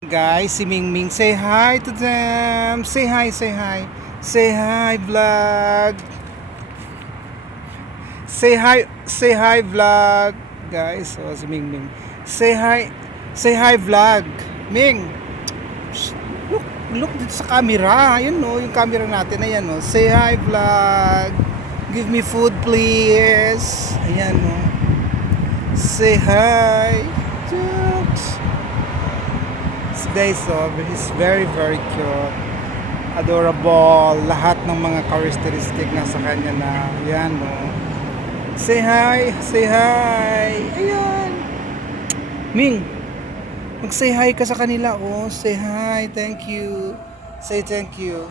Guys, si Mingming, say hi to them. Say hi, say hi. Say hi, vlog. Say hi, vlog. Guys, so si Mingming. Say hi, vlog. Ming, look dito sa camera. Ayun no, yung camera natin. Ayan no. Say hi, vlog. Give me food, please. Ayan no. Say hi. Guys, so he's very cute, adorable, lahat ng mga characteristic nasa kanya na yan no. Say hi, say hi. Ayan, Ming, mag say hi ka sa kanila. Oh, say hi, thank you, say thank you.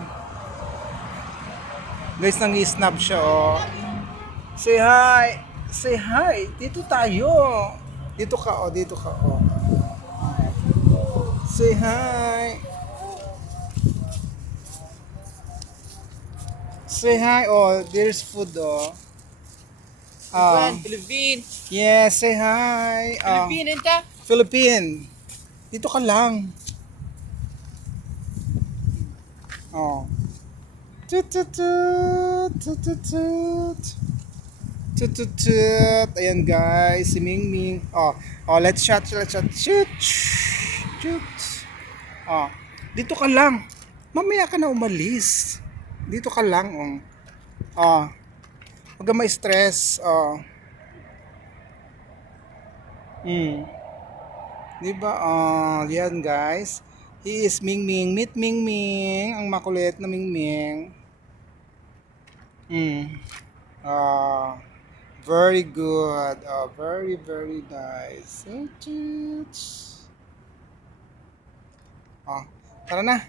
Guys, nang i-snap siya. Oh, say hi, say hi. Dito tayo, dito ka. Oh, dito ka. Oh, say hi. Say hi. Oh, there's food. Oh. Philippine. Yeah, say hi. Philippine ka? Philippine. Dito ka lang. Oh. Tut tut tut tut tut tut. Tut tut tut. Ayan guys, si Mingming. Let's chat, let's chat. Shoot. Shoot. Oh. Dito ka lang. Mamaya ka na umalis. Dito ka lang. Huwag ka ma-stress. Diba? Yan guys. He is Mingming. Meet Mingming. Ang makulit na Mingming. Very good. Very nice. So cute. Tara na.